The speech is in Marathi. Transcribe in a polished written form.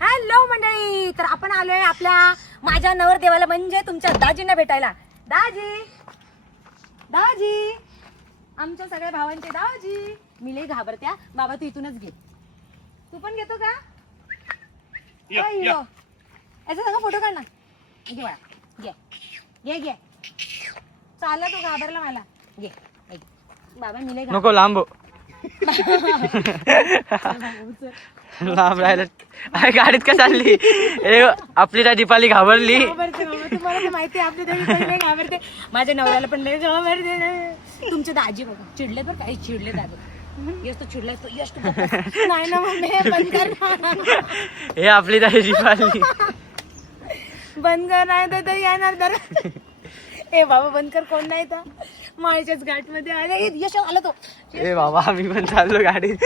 हॅलो मंडळी, तर आपण आलोय आपल्या माझ्या नवरदेवाला म्हणजे तुमच्या दाजींना भेटायला. दाजी दाजी, आमच्या सगळ्या भावांचे दाजी. मी लई घाबरत्या बाबा, तू इथूनच घे. तू पण घेतो का? याचा सगळं फोटो काढ ना. घे बाळा, घे घे घे. चालला तू, घाबरला मला. घे बाबा, मी लई नको लांब लांब राहिलं. गाडीत का चालली? आपली त्या दीपाली घाबरली. तुम्हाला माहिती, आपली लई घाबरते. माझ्या नवऱ्याला पण लई घाबरते. तुमचे दाजी बघा चिडले, तर काही चिडले दादा. यश तो चिडलाय, तो यश तू नाही ना मम्मी, बंद कर. हे आपली त्या दीपाली बंद कर, नाही तर येणार तर. ए बाबा बंद कर, कोण नाही तर. माळच्याच घाट मध्ये आले. यश आला तो. ए बाबा, आम्ही पण चाललो गाडीत.